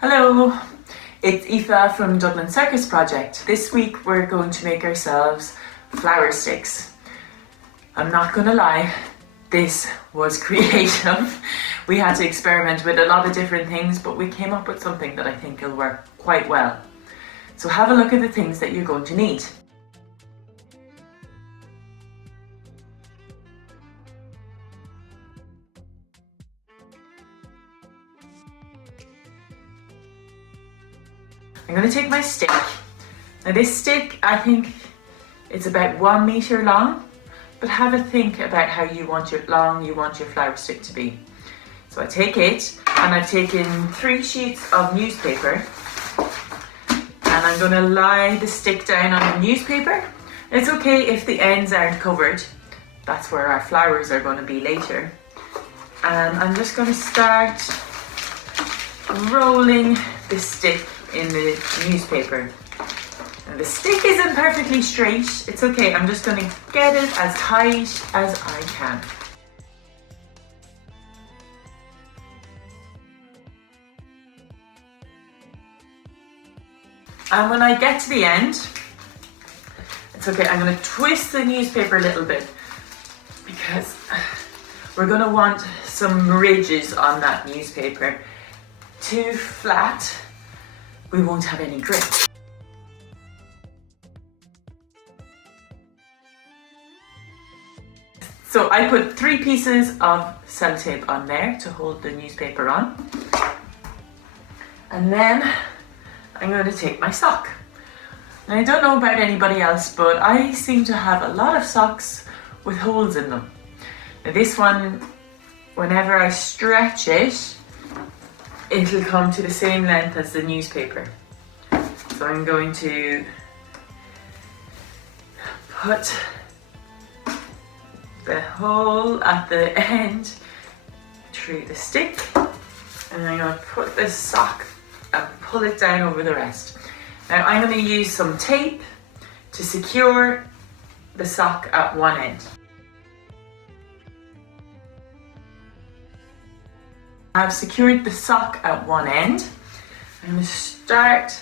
Hello, it's Aoife from Dublin Circus project. This week we're going to make ourselves flower sticks. I'm not gonna lie, this was creative. We had to experiment with a lot of different things, but we came up with something that I think will work quite well. So have a look at the things that you're going to need. I'm going to take my stick. Now this stick, I think it's about 1 meter long, but have a think about how long you want your flower stick to be. So I take it, and I've taken 3 sheets of newspaper, and I'm going to lie the stick down on the newspaper. It's okay if the ends aren't covered. That's where our flowers are going to be later. And I'm just going to start rolling the stick in the newspaper. And the stick isn't perfectly straight. It's okay, I'm just going to get it as tight as I can. And when I get to the end, it's okay, I'm going to twist the newspaper a little bit because we're going to want some ridges on that newspaper. Too flat, we won't have any grip. So I put 3 pieces of sellotape on there to hold the newspaper on. And then I'm going to take my sock. And I don't know about anybody else, but I seem to have a lot of socks with holes in them. Now this one, whenever I stretch it, it'll come to the same length as the newspaper. So I'm going to put the hole at the end through the stick, and I'm going to put this sock and pull it down over the rest. Now I'm going to use some tape to secure the sock at one end. I've secured the sock at one end. I'm going to start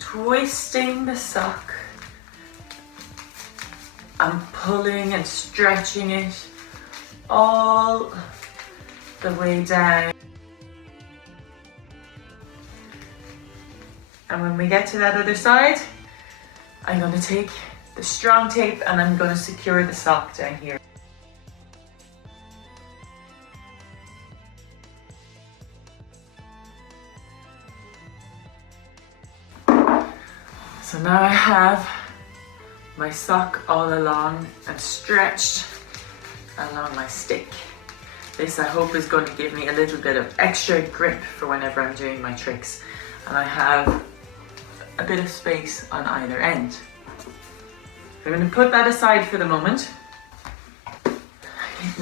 twisting the sock and pulling and stretching it all the way down. And when we get to that other side, I'm going to take the strong tape and I'm going to secure the sock down here. So now I have my sock all along and stretched along my stick. This I hope is going to give me a little bit of extra grip for whenever I'm doing my tricks. And I have a bit of space on either end. I'm going to put that aside for the moment.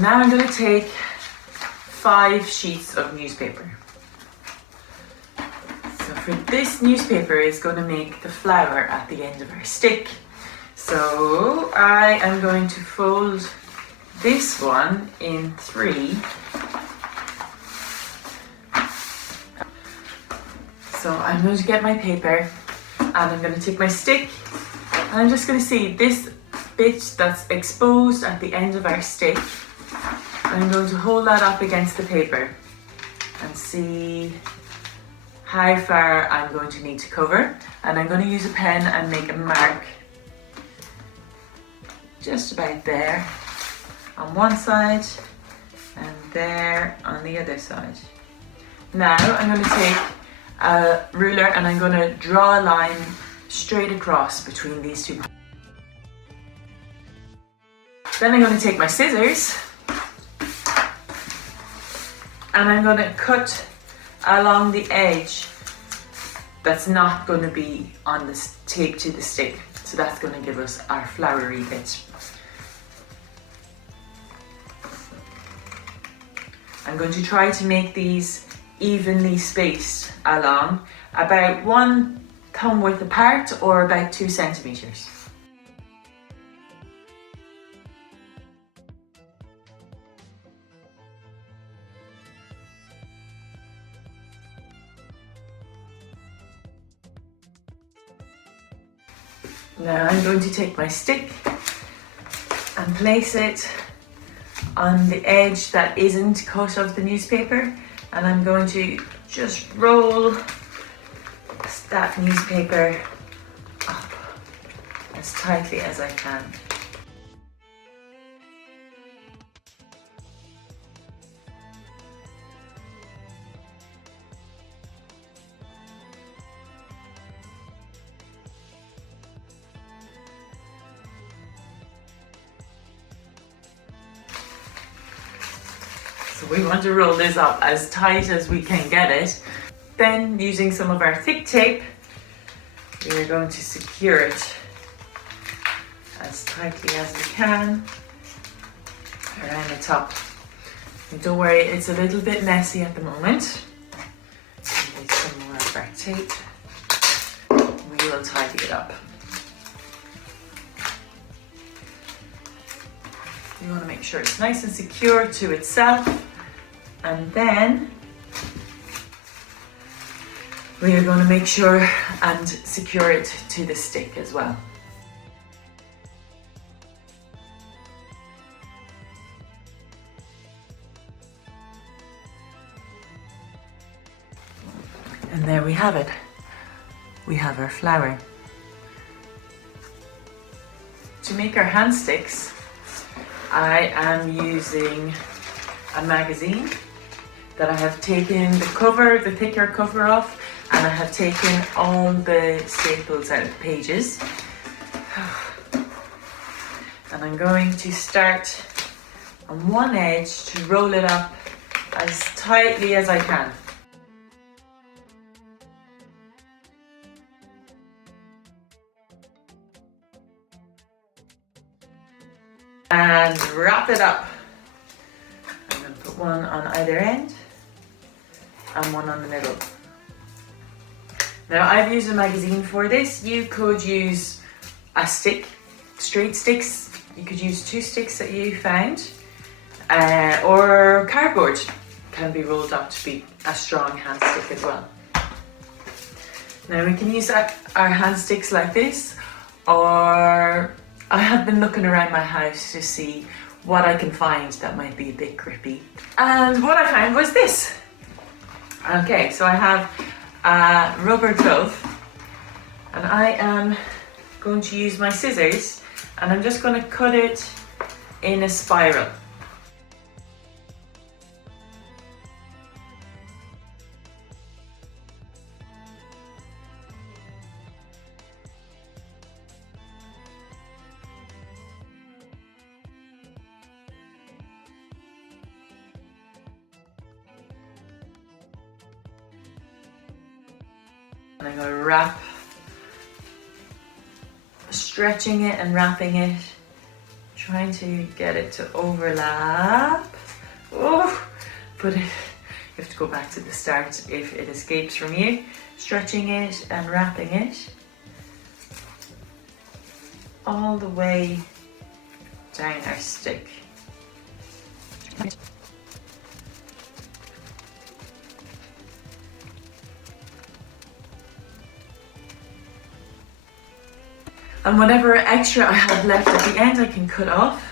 Now I'm going to take 5 sheets of newspaper. So for this newspaper is going to make the flower at the end of our stick. So I am going to fold this one in 3. So I'm going to get my paper and I'm going to take my stick and I'm just going to see this bit that's exposed at the end of our stick. I'm going to hold that up against the paper and see how far I'm going to need to cover, and I'm going to use a pen and make a mark just about there on one side and there on the other side. Now I'm going to take a ruler and I'm going to draw a line straight across between these 2. Then I'm going to take my scissors and I'm going to cut along the edge that's not going to be on the tape to the stick. So that's going to give us our flowery bit. I'm going to try to make these evenly spaced along, about 1 thumb width apart or about 2 centimeters. Now I'm going to take my stick and place it on the edge that isn't cut of the newspaper, and I'm going to just roll that newspaper up as tightly as I can. So we want to roll this up as tight as we can get it. Then, using some of our thick tape, we are going to secure it as tightly as we can around the top. And don't worry, it's a little bit messy at the moment. Need some more of our tape. We will tidy it up. You want to make sure it's nice and secure to itself, and then we are going to make sure and secure it to the stick as well. And there we have it. We have our flower. To make our hand sticks, I am using a magazine that I have taken the cover, the thicker cover off, and I have taken all the staples out of the pages. And I'm going to start on one edge to roll it up as tightly as I can. And wrap it up. I'm going to put one on either end and one on the middle. Now I've used a magazine for this. You could use a stick, straight sticks. You could use 2 sticks that you found, or cardboard can be rolled up to be a strong hand stick as well. Now we can use our hand sticks like this, or I have been looking around my house to see what I can find that might be a bit grippy. And what I found was this. Okay, so I have a rubber glove, and I am going to use my scissors, and I'm just going to cut it in a spiral. And I'm going to wrap, stretching it and wrapping it, trying to get it to overlap. Oh, but you have to go back to the start if it escapes from you. Stretching it and wrapping it all the way down our stick. And whatever extra I have left at the end, I can cut off.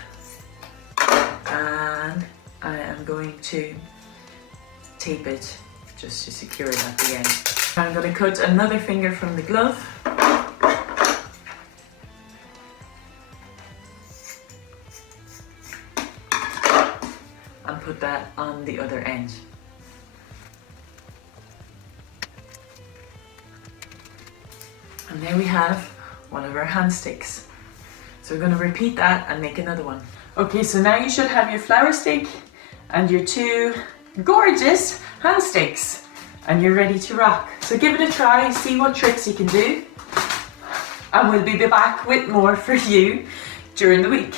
And I am going to tape it just to secure it at the end. I'm going to cut another finger from the glove. And put that on the other end. And there we have one of our hand sticks. So we're going to repeat that and make another one. Okay, so now you should have your flower stick and your 2 gorgeous hand sticks, and you're ready to rock. So give it a try, see what tricks you can do, and we'll be back with more for you during the week.